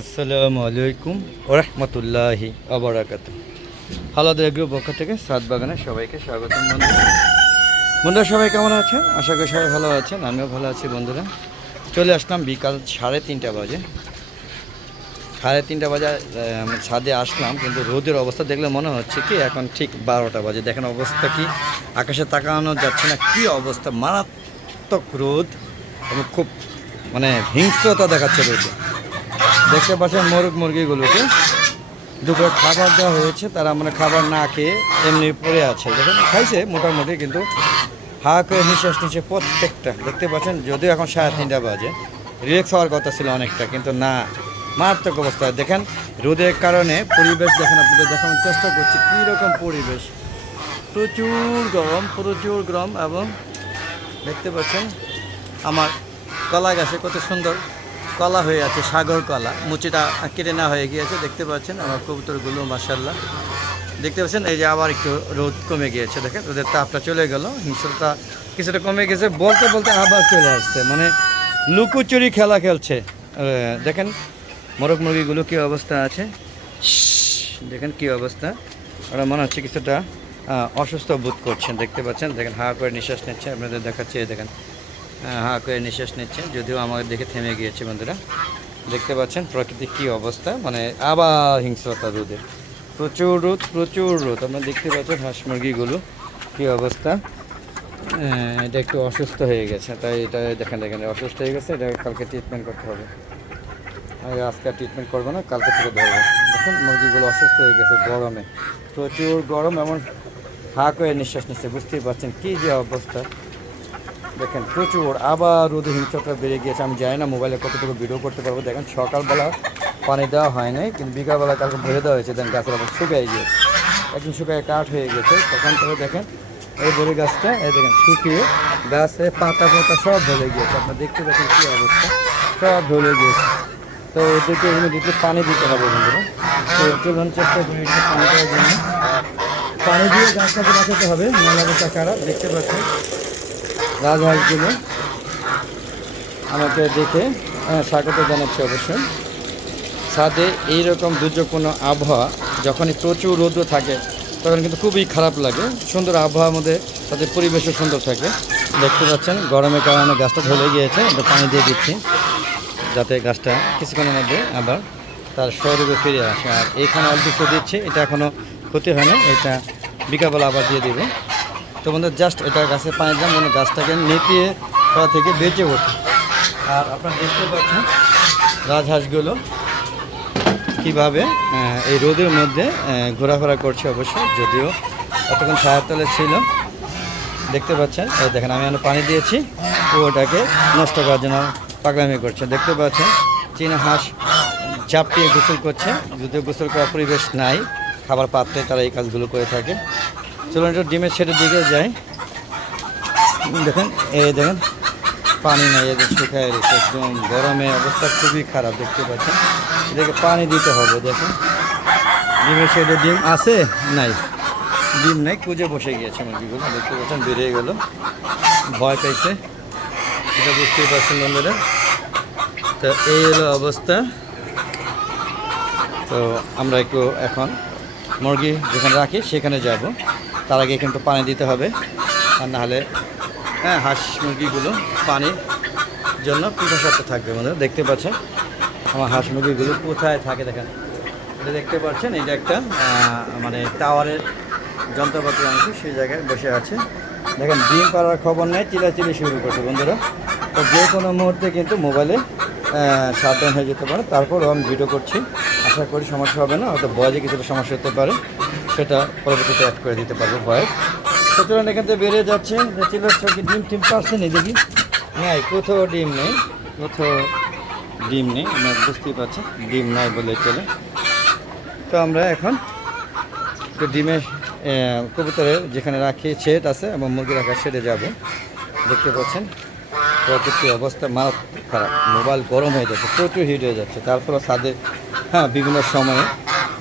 আসসালামু আলাইকুম ওরহমতুল্লাহি আবরাকাত। হালাদা এগ্রো পক্ষ থেকে সাত বাগানে সবাইকে স্বাগতম। বন্ধুরা সবাই কেমন আছেন? আশা করি সবাই ভালো আছেন, আমিও ভালো আছি। বন্ধুরা চলে আসলাম বিকাল 3:30 বাজে। 3:30 বাজে ছাদে আসলাম, কিন্তু রোদের অবস্থা দেখলে মনে হচ্ছে কি এখন ঠিক 12টা বাজে। দেখেন অবস্থা কি, আকাশে তাকানো যাচ্ছে না, কি অবস্থা, মারাত্মক রোদ এবং খুব হিংস্রতা দেখাচ্ছে রোদে। দেখতে পাচ্ছেন মুরগিগুলোকে দুপুরে খাবার দেওয়া হয়েছে, তারা খাবার না খেয়ে এমনি পড়ে আছে। দেখুন খাইছে মোটামুটি, কিন্তু হা করে নিঃশ্বাস নিচ্ছে প্রত্যেকটা। দেখতে পাচ্ছেন যদিও এখন 3:30 বাজে, রিল্যাক্স হওয়ার কথা ছিল অনেকটা, কিন্তু না, মারাত্মক অবস্থা। দেখেন রোদের কারণে পরিবেশ দেখেন, আপনাদের দেখানোর চেষ্টা করছি কীরকম পরিবেশ। প্রচুর গরম এবং দেখতে পাচ্ছেন আমার কলা গাছে কত সুন্দর কলা হয়ে আছে, সাগর কলা। মুচিটা কেটে নেওয়া হয়ে গিয়েছে। দেখতে পাচ্ছেন আমার কবুতরগুলো মাশাআল্লাহ। দেখতে পাচ্ছেন এই যে আবার একটু রোদ কমে গিয়েছে। দেখেন রোদের তাপটা চলে গেল, হিংস্রতা কিছুটা কমে গেছে, বলতে বলতে আবার চলে আসছে, লুকোচুরি খেলা খেলছে। দেখেন মুরগিগুলো কী অবস্থা আছে, দেখেন কী অবস্থা। ওরা মনে হচ্ছে কিছুটা অসুস্থ বোধ করছেন। দেখতে পাচ্ছেন, দেখেন হা করে নিঃশ্বাস নিচ্ছে, আপনাদের দেখাচ্ছে। দেখেন হা করে নিঃশ্বাস নিচ্ছে, যদিও আমাদের দেখে থেমে গিয়েছে। বন্ধুরা দেখতে পাচ্ছেন প্রকৃতির কী অবস্থা, আবার হিংস্রতা, রোদের প্রচুর রোদ। আপনারা দেখতে পাচ্ছেন হাঁস মুরগিগুলো কী অবস্থা। এটা একটু অসুস্থ হয়ে গেছে, তাই এটা দেখেন অসুস্থ হয়ে গেছে। এটা কালকে ট্রিটমেন্ট করতে হবে। আজকে ট্রিটমেন্ট করবো না, কালকে থেকে ধরবো। দেখুন মুরগিগুলো অসুস্থ হয়ে গেছে গরমে, প্রচুর গরম, এমন হা করে নিঃশ্বাস নিচ্ছে। বুঝতেই পারছেন কী যে অবস্থা। দেখেন প্রচুর আবার রোদে হিংস্রতা বেড়ে গিয়েছে। আমি জানি না মোবাইলে কতটুকু ভিডিও করতে পারবো। দেখেন সকালবেলা পানি দেওয়া হয় নাই, কিন্তু বিকালবেলা কালকে ভরে দেওয়া হয়েছে। দেখেন গাছের আবার শুকিয়ে গিয়েছে, একদম শুকিয়ে কাঠ হয়ে গেছে। তখন থেকে দেখেন এই বড়ি গাছটা দেখেন শুকিয়ে গাছে পাতা সব ঢলে গিয়েছে। আপনার দেখতে পাচ্ছেন কী অবস্থা, সব ঢলে গিয়েছে। তো ওদেরকে একটু পানি দিতে হবে বন্ধুরা। তো চলুন চেষ্টা করি একটু পানি দেওয়ার জন্য। পানি দিয়ে গাছটাকে বাঁচাতে হবে, নাহলে টাকারা। দেখতে পাচ্ছেন রাজহাঁসগুলো আমাকে দেখে স্বাগত জানাচ্ছে। অবশ্যই ছাদে এইরকম দুর্যোগপূর্ণ আবহাওয়া, যখনই প্রচুর রৌদ্র থাকে তখন কিন্তু খুবই খারাপ লাগে। সুন্দর আবহাওয়ার মধ্যে তাদের পরিবেশও সুন্দর থাকে। দেখতে পাচ্ছেন গরমের কারণে গাছটা ঢলে গিয়েছে, পানি দিয়ে দিচ্ছি যাতে গাছটা কিছুক্ষণের মধ্যে আবার তার স্বরূপে ফিরে আসে। আর এইখানে অল্প একটু দিচ্ছি, এটা এখনও ক্ষতি হয় না, এটা বিকালবেলা আবার দিয়ে দেবো। তো বন্ধু জাস্ট এটা গাছে পানি দিলাম, গাছটাকে নেতিয়ে পড়া থেকে বেঁচে ওঠে। আর আপনারা দেখতে পাচ্ছেন রাজহাঁসগুলো কীভাবে এই রোদের মধ্যে ঘোরাফেরা করছে। অবশ্যই যদিও এতক্ষণ ছায়ার তলে ছিল। দেখতে পাচ্ছেন এই দেখেন আমি পানি দিয়েছি, ও ওটাকে নষ্ট করার জন্য পাগলামি করছে। দেখতে পাচ্ছেন চীনা হাঁস ঝাঁপিয়ে গোসল করছে, যদিও গোসল করার পরিবেশ নাই, খাবার পাত্রে তারা এই কাজগুলো করে থাকে। চলুন একটু ডিমের ছেটের দিকে যাই। দেখেন দেখেন পানি নেই, এদের শুকায় রয়েছে, একদম গরমে অবস্থা খুবই খারাপ। দেখতে পাচ্ছেন এদেরকে পানি দিতে হবে। দেখেন ডিমের ছেটে ডিম আছে নাই, ডিম নেই, কুঁজে বসে গিয়েছে মুরগিগুলো। দেখতে পাচ্ছেন বেরিয়ে গেল, ভয় পাইছে, এটা বুঝতেই পারছেন বন্ধুরা। তো এই হলো অবস্থা। তো আমরা একটু এখন মুরগি যেখানে রাখি সেখানে যাব, তার আগে কিন্তু পানি দিতে হবে, আর নাহলে হাঁস মুরগিগুলো পানির জন্য পিপাসার্থ থাকবে। বন্ধুরা দেখতে পাচ্ছেন আমার হাঁস মুরগিগুলো কোথায় থাকে। দেখেন এটা দেখতে পাচ্ছেন, এটা একটা টাওয়ারের যন্ত্রপাতি অংশ, সেই জায়গায় বসে আছে। দেখেন ডিম পাড়ার খবর নেই, চিলাচিলি শুরু করছে বন্ধুরা। তো যে কোনো মুহূর্তে কিন্তু মোবাইলে শাটডাউন হয়ে যেতে পারে। তারপরও আমি ভিডিও করছি, আশা করি সমস্যা হবে না। হয়তো ভয়েসে কিছুটা সমস্যা হতে পারে, সেটা পরবর্তীতে অ্যাড করে দিতে পারবো ভয়েস। তো চলুন এখান থেকে বেরিয়ে যাচ্ছে। চিলার চোখে ডিম পারছে নি, দেখি নাই, কোথাও ডিম নেই, আমরা বুঝতেই পারছি ডিম নাই বলে চলে। তো আমরা এখন একটু ডিমের কবুতরের যেখানে রাখি শেড আছে এবং মুরগি রাখার শেডে যাব। দেখতে পাচ্ছেন প্রকৃতির অবস্থা মারাত্মক খারাপ, মোবাইল গরম হয়ে যাচ্ছে, প্রচুর হিট হয়ে যাচ্ছে। তারপরে ছাদে বিভিন্ন সময়ে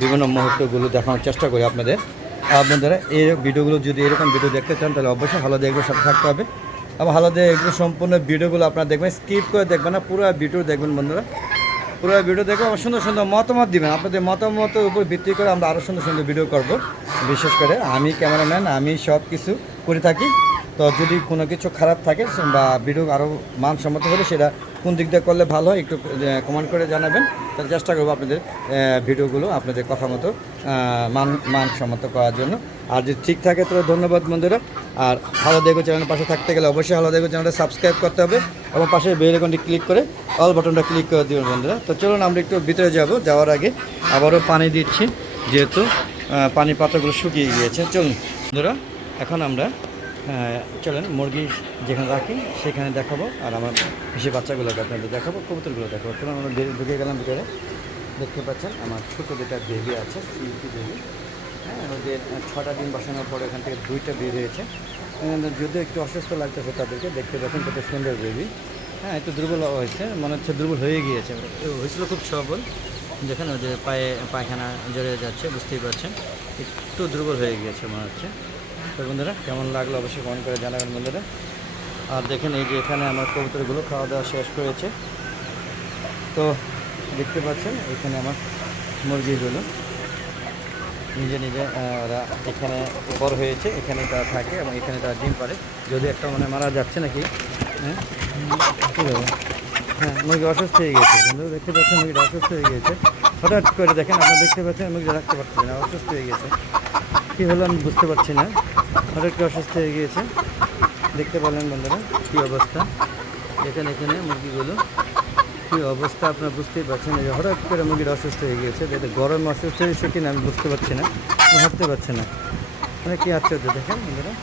বিভিন্ন মুহূর্তগুলো দেখানোর চেষ্টা করি আপনাদের। আপনারা এই ভিডিওগুলো যদি এরকম ভিডিও দেখতে চান তাহলে অবশ্যই হালাদা এগুলোর সাথে থাকতে হবে। এবং হালাদা এগুলো সম্পূর্ণ ভিডিওগুলো আপনারা দেখবেন, স্কিপ করে দেখবেন না, পুরো ভিডিও দেখবেন বন্ধুরা। পুরো ভিডিও দেখে আমার সুন্দর সুন্দর মতামত দিবেন। আপনাদের মতামতের উপর ভিত্তি করে আমরা আরও সুন্দর সুন্দর ভিডিও করব। বিশেষ করে আমি ক্যামেরাম্যান, আমি সব কিছু করে থাকি। তো যদি কোনো কিছু খারাপ থাকে বা ভিডিও আরও মানসম্মত হলে সেটা কোন দিক দিয়ে করলে ভালো হয় একটু কমেন্ট করে জানাবেন। তাহলে চেষ্টা করবো আপনাদের ভিডিওগুলো আপনাদের কথা মতো মানসম্মত করার জন্য। আর যদি ঠিক থাকে তো ধন্যবাদ বন্ধুরা। আর ভালো দেখো চ্যানেলের পাশে থাকতে গেলে অবশ্যই ভালো দেখো চ্যানেলটা সাবস্ক্রাইব করতে হবে এবং পাশে বেল আইকনটি ক্লিক করে অল বাটনটা ক্লিক করে দেবেন বন্ধুরা। তো চলুন আমরা একটু ভিতরে যাওয়ার আগে আবারও পানি দিচ্ছি, যেহেতু পানি পাতাগুলো শুকিয়ে গিয়েছে। চলুন বন্ধুরা, এখন আমরা চলেন মুরগি যেখানে রাখি সেখানে দেখাবো, আর আমার বেশি বাচ্চাগুলোকে আপনাদের দেখাবো, কবুতরগুলো দেখাবো। চলুন আমরা ঢুকে গেলাম ভিতরে। দেখতে পাচ্ছেন আমার ছোটো দুটা বেবি আছে, সিল্কি বেবি। হ্যাঁ, ওদের 6টা দিন বসানোর পরে এখান থেকে 2টা বের হয়েছে। যদিও একটু অসুস্থ লাগতেছে তাদেরকে, দেখতে পাচ্ছেন কত সুন্দর বেবি। হ্যাঁ, একটু দুর্বল হয়েছে, মনে হচ্ছে দুর্বল হয়ে গিয়েছে। হয়েছিল খুব সবল, যেখানে ওদের পায়খানা জড়িয়ে যাচ্ছে, বুঝতেই পারছেন একটু দুর্বল হয়ে গিয়েছে মনে হচ্ছে। তো বন্ধুরা, কেমন লাগলো অবশ্যই কমেন্ট করে জানাবেন বন্ধুরা। আর দেখেন এই যে এখানে আমার কবুতরগুলো খাওয়া দাওয়া শেষ করেছে। তো দেখতে পাচ্ছেন এখানে আমার মুরগিগুলো নিজে নিজে ওরা এখানে বড় হয়েছে, এখানে তারা থাকে এবং এখানে তারা ডিম পারে। যদি একটা মানে মারা যাচ্ছে নাকি, হ্যাঁ কী হবে, হ্যাঁ মুরগি অসুস্থ হয়ে গেছে বন্ধু, দেখতে পাচ্ছেন মুরগিটা অসুস্থ হয়ে গিয়েছে। হঠাৎ করে দেখেন আপনারা দেখতে পাচ্ছেন মুরগিটা রাখতে পারছেন না, অসুস্থ হয়ে গেছে। কী হলো আমি বুঝতে পারছি না, হঠাৎ করে অসুস্থ হয়ে গিয়েছে। দেখতে পারলেন বন্ধুরা কী অবস্থা, এখানে মুরগিগুলো কী অবস্থা আপনারা বুঝতেই পারছেন। এই হঠাৎ করে মুরগিটা অসুস্থ হয়ে গিয়েছে, যাতে গরম অসুস্থ হয়েছে কিনা আমি বুঝতে পারছি না, হাঁটতে পারছি না, মানে কী আশ্চর্য দেখেন বন্ধুরা,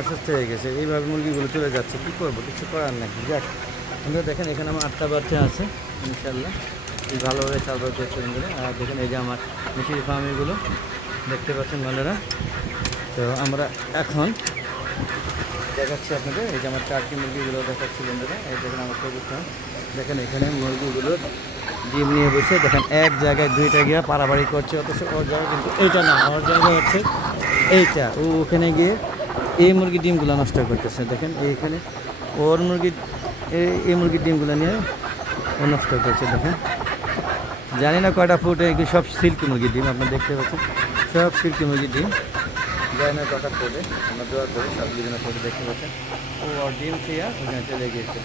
অসুস্থ হয়ে গেছে। এইভাবে মুরগিগুলো চলে যাচ্ছে, কী করবো, কিছু করার নাকি। যাক বন্ধুরা, দেখেন এখানে আমার 8টা বাচ্চা আছে, ইনশাল্লাহ ভালোভাবে চালবাজ করছে বন্ধুরা। আর দেখেন এই যে আমার মিষ্টির ফার্মিগুলো দেখতে পাচ্ছেন বন্ধুরা। তো আমরা এখন দেখাচ্ছি আপনাদের, এই যে আমার টার্কি মুরগিগুলো দেখাচ্ছি বন্ধুরা। এই দেখেন আমার কবুতর, দেখেন এখানে মুরগিগুলো ডিম নিয়ে বসে, দেখেন এক জায়গায় 2টা গিয়ে পাড়াবাড়ি করছে, অথচ ওর জায়গা কিন্তু এইটা না, ওর জায়গা হচ্ছে এইটা। ও ওখানে গিয়ে এই মুরগির ডিমগুলো নষ্ট করতেছে। দেখেন এইখানে ওর মুরগি, এই মুরগির ডিমগুলো নিয়ে ও নষ্ট করছে। দেখেন জানি না কয়টা ফুট, এগুলো সব সিল্কি মুরগির ডিম, আপনারা দেখতে পাচ্ছেন সব সিল্কি মুরগির ডিম। জানি না কটা ফুটে, আমরা দোয়া করি সব বিভিন্ন ফুটে, দেখতে পাচ্ছেন ও ওর ডিম খেয়ে ওখানে চলে গিয়েছে।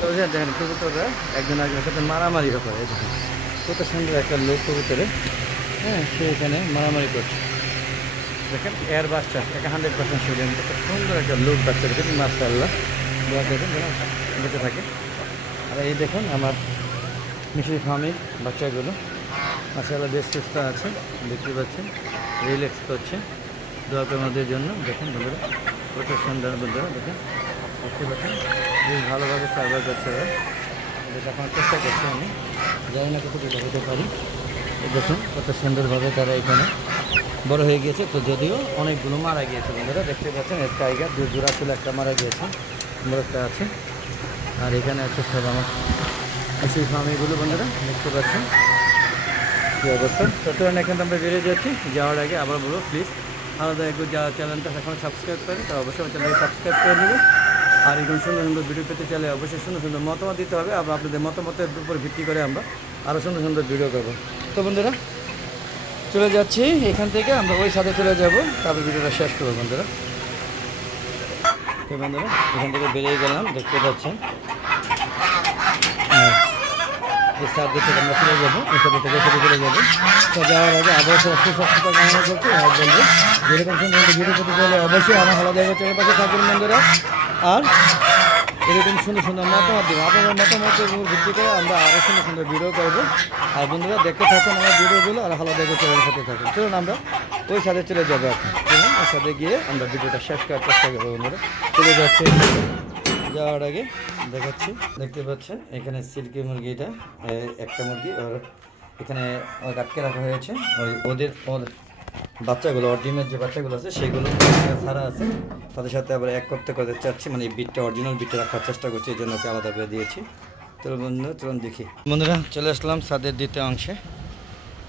তো দেখেন কবুতররা একজন একজনের সাথে মারামারি করে, দেখেন কত সুন্দর একটা লোক কবুতরে, হ্যাঁ সে এখানে মারামারি করছে। দেখেন এর বাচ্চা একটা 100% স্টুডেন্ট, কত সুন্দর একটা লোক বাচ্চা, দেখেন মাশাআল্লাহ, দোয়া দেখেন বেঁচে থাকে। আর এই দেখুন আমার মিশরি ফার্মের বাচ্চাগুলো মাশাআল্লাহ বেশ সুস্থ আছে, দেখতে পাচ্ছেন রিল্যাক্স করছে। দোয়া করে আমাদের জন্য। দেখেন বন্ধুরা কত সুন্দর বন্ধুরা, দেখেন দেখতে পাচ্ছেন বেশ ভালোভাবে সার্ভাইভ করছে ওরা। এটা দেখানোর চেষ্টা করছি আমি, জানি না কতটুকু হতে পারি। দেখুন কত সুন্দরভাবে তারা এখানে বড় হয়ে গিয়েছে। তো যদিও অনেকগুলো মারা গিয়েছে বন্ধুরা, দেখতে পাচ্ছেন এর টাইগার 2 জোড়া ছিল, একটা মারা গিয়েছে, একটা আছে। আর এখানে আছে সব আমার সেই ফার্মিগুলো বন্ধুরা, দেখতে পাচ্ছেন কী অবস্থা। চট্টগ্রাম এখান থেকে আমরা বেরিয়ে যাচ্ছি, যাওয়ার আগে আবার বলবো প্লিজ আলাদা একটু যারা চ্যানেলটা এখন সাবস্ক্রাইব করেন তারা অবশ্যই আমার চ্যানেলকে সাবস্ক্রাইব করে নেবে। আর এরকম সুন্দর সুন্দর ভিডিও পেতে চাইলে অবশ্যই সুন্দর সুন্দর মতামত দিতে হবে। আবার আপনাদের মতামতের উপর ভিত্তি করে আমরা আরও সুন্দর সুন্দর ভিডিও করবো। তো বন্ধুরা চলে যাচ্ছি এখান থেকে, আমরা ওই সাথে চলে যাব, তারপর ভিডিওটা শেষ করবো বন্ধুরা। তো বন্ধুরা এখান থেকে বেরিয়ে গেলাম, দেখতে পাচ্ছেন এই সাইড থেকে আমরা চলে যাবো, এই সাইড থেকে চলে যাবো। তো যাওয়ার আগে আবার সুস্বাস্থ্যতা কামনা করছি। আর বন্ধু যেরকম সুন্দর ভিডিও করতে চাইলে অবশ্যই আমার ভালো জায়গায় চলে পাশে থাকবেন বন্ধুরা। আর এরকম সুন্দর সুন্দর মতামত দেবো, আপনাদের মতামতের উপর ভিত্তি করে আমরা আরও সুন্দর সুন্দর ভিডিও করবো। আর বন্ধুরা দেখতে থাকুন আমার ভিডিওগুলো, আর ভালো জায়গায় চলে সাথে থাকুন। চলুন আমরা ওই সাথে চলে যাবো এখন, চলুন ওই সাথে গিয়ে আমরা ভিডিওটা শেষ করার চেষ্টা করবো বন্ধুরা। চলে যাচ্ছে, যাওয়ার আগে দেখাচ্ছি, দেখতে পাচ্ছেন এখানে সিল্কি মুরগিটা একটা মুরগি, ওর এখানে আটকে রাখা হয়েছে। ওদের বাচ্চাগুলো, ওর ডিমের যে বাচ্চাগুলো আছে সেগুলো ছাড়া আছে, তাদের সাথে আবার এক করতে চাচ্ছি, মানে এই বিটটা অরিজিনাল বিটটা রাখার চেষ্টা করছি, এই জন্য ওকে আলাদা করে দিয়েছি। তো বন্ধুরা চলুন দেখি। বন্ধুরা চলে আসলাম ছাদের দ্বিতীয় অংশে।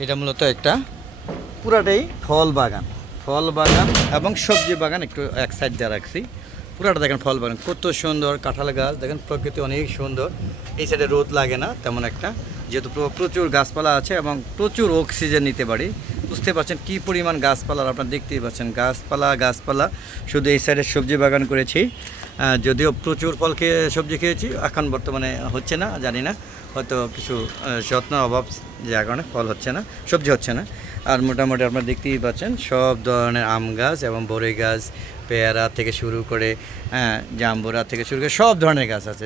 এটা মূলত একটা পুরাটাই ফল বাগান এবং সবজি বাগান একটু এক সাইড দিয়ে রাখছি। পুরাটা দেখেন ফল বাগান, কত সুন্দর কাঁঠাল গাছ দেখেন, প্রকৃতি অনেক সুন্দর। এই সাইডে রোদ লাগে না তেমন একটা, যেহেতু প্রচুর গাছপালা আছে এবং প্রচুর অক্সিজেন নিতে পারি। বুঝতে পারছেন কী পরিমাণ গাছপালা, আপনারা দেখতেই পাচ্ছেন গাছপালা। শুধু এই সাইডে সবজি বাগান করেছি, যদিও প্রচুর ফল খেয়ে সবজি খেয়েছি, এখন বর্তমানে হচ্ছে না, জানি না, হয়তো কিছু যত্ন অভাব, যার কারণে ফল হচ্ছে না, সবজি হচ্ছে না। আর মোটামুটি আপনারা দেখতেই পাচ্ছেন সব ধরনের আম গাছ এবং বড়ই গাছ, পেয়ারা থেকে শুরু করে জাম্বুরা থেকে শুরু করে সব ধরনের গাছ আছে,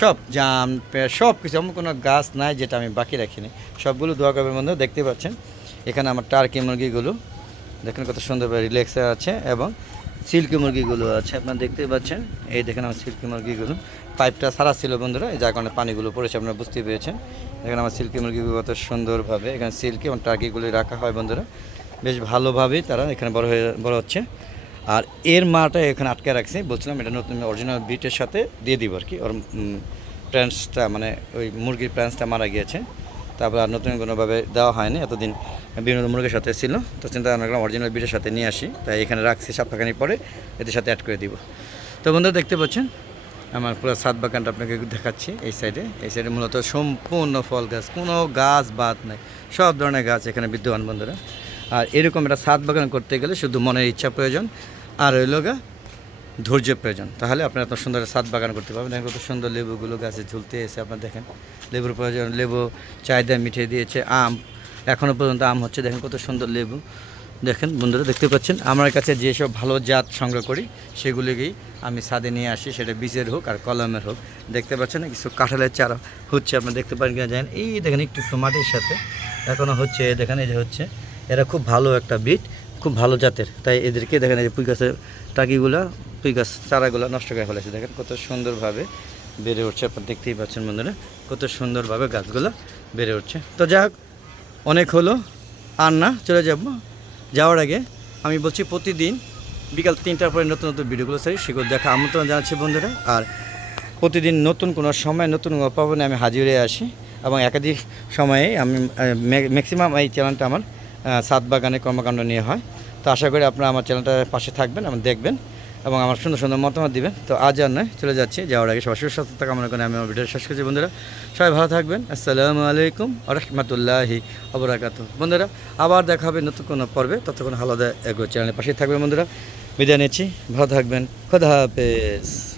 সব জাম পেয়ারা সব কিছু, এমন কোনো গাছ নাই যেটা আমি বাকি রাখিনি, সবগুলো দোয়া করবের মধ্যে দেখতে পাচ্ছেন। এখানে আমার টার্কি মুরগিগুলো দেখেন কত সুন্দরভাবে রিল্যাক্সে আছে, এবং সিল্কি মুরগিগুলো আছে আপনারা দেখতে পাচ্ছেন। এই দেখেন আমার সিল্কি মুরগিগুলো, পাইপটা সারা ছিল বন্ধুরা, যার কারণে পানিগুলো পড়েছে, আপনারা বুঝতে পেরেছেন। দেখেন আমার সিল্কি মুরগিগুলো কত সুন্দরভাবে এখানে সিল্কি এবং টার্কিগুলি রাখা হয় বন্ধুরা, বেশ ভালোভাবেই তারা এখানে বড় হচ্ছে। আর এর মাটা এখানে আটকে রাখছি, বলছিলাম এটা নতুন অরিজিনাল বিটের সাথে দিয়ে দিব আর কি, ওর প্যান্সটা মানে ওই মুরগির প্যান্সটা মারা গিয়েছে, তারপর আর নতুন কোনোভাবে দেওয়া হয়নি, এতদিন বিভিন্ন মুরগির সাথে ছিল, তো চিন্তা ভাবনা করলাম অরিজিনাল বিটের সাথে নিয়ে আসি, তাই এখানে রাখছি, সপ্তাহখানি পরে এদের সাথে অ্যাড করে দিব। তো বন্ধুরা দেখতে পাচ্ছেন আমার পুরো ছাদ বাগানটা আপনাকে দেখাচ্ছি। এই সাইডে মূলত সম্পূর্ণ ফল গাছ, কোনো গাছ বাদ নাই, সব ধরনের গাছ এখানে বিদ্যমান বন্ধুরা। আর এরকম একটা ছাদ বাগান করতে গেলে শুধু মনের ইচ্ছা প্রয়োজন, আর হইল ধৈর্য প্রয়োজন, তাহলে আপনারা এত সুন্দর ছাদ বাগান করতে পারবেন। দেখেন কত সুন্দর লেবুগুলো গাছে ঝুলতে এসে, আপনারা দেখেন লেবুর প্রয়োজন, লেবু চাহিদা মিটিয়ে দিয়েছে। আম এখনও পর্যন্ত আম হচ্ছে, দেখেন কত সুন্দর লেবু, দেখেন বন্ধুরা দেখতে পাচ্ছেন। আমার কাছে যেসব ভালো জাত সংগ্রহ করি সেগুলিকেই আমি ছাদে নিয়ে আসি, সেটা বীজের হোক আর কলমের হোক। দেখতে পাচ্ছেন কিছু কাঁঠালের চারা হচ্ছে, আপনারা দেখতে পারেন কিনা জানেন, এই দেখেন একটু মাটির সাথে এখনও হচ্ছে, দেখেন এই যে হচ্ছে, এরা খুব ভালো একটা বিট, খুব ভালো জাতের, তাই এদেরকে দেখেন এই যে পুঁই গাছের টাকিগুলা, পুঁই গাছ চারাগুলো নষ্ট করে ফেলেছে, দেখেন কত সুন্দরভাবে বেড়ে উঠছে, আপনারা দেখতেই পাচ্ছেন বন্ধুরা কত সুন্দরভাবে গাছগুলো বেড়ে উঠছে। তো যাই হোক, অনেক হলো, আর না, চলে যাওয়ার আগে আমি বলছি প্রতিদিন বিকাল 3টার পরে নতুন ভিডিওগুলো চাই, সেগুলো দেখা আমন্ত্রণ জানাচ্ছি বন্ধুরা। আর প্রতিদিন নতুন কোনো সময় নতুন পাবনে আমি হাজির হয়ে আসি, এবং একাধিক সময়ে আমি ম্যাক্সিমাম এই চ্যানেলটা আমার ছাদ বাগানে কর্মকাণ্ড নিয়ে হয়। তো আশা করি আপনারা আমার চ্যানেলটার পাশে থাকবেন এবং দেখবেন এবং আমার সুন্দর সুন্দর মতামত দিবেন। তো আজ আর নয়, চলে যাচ্ছি, যাওয়ার আগে সবার সুস্বাস্থ্য কামনা করে আমি আমার ভিডিও শেষ করছি বন্ধুরা। সবাই ভালো থাকবেন, আসসালামু আলাইকুম ওয়া রাহমাতুল্লাহি ওয়া বারাকাতুহু। বন্ধুরা আবার দেখা হবে নতুন কোনো পর্বে, ততক্ষণ হালাদা এগো চ্যানেলের পাশেই থাকবেন বন্ধুরা। বিদায় নিচ্ছি, ভালো থাকবেন, খোদা হাফেজ।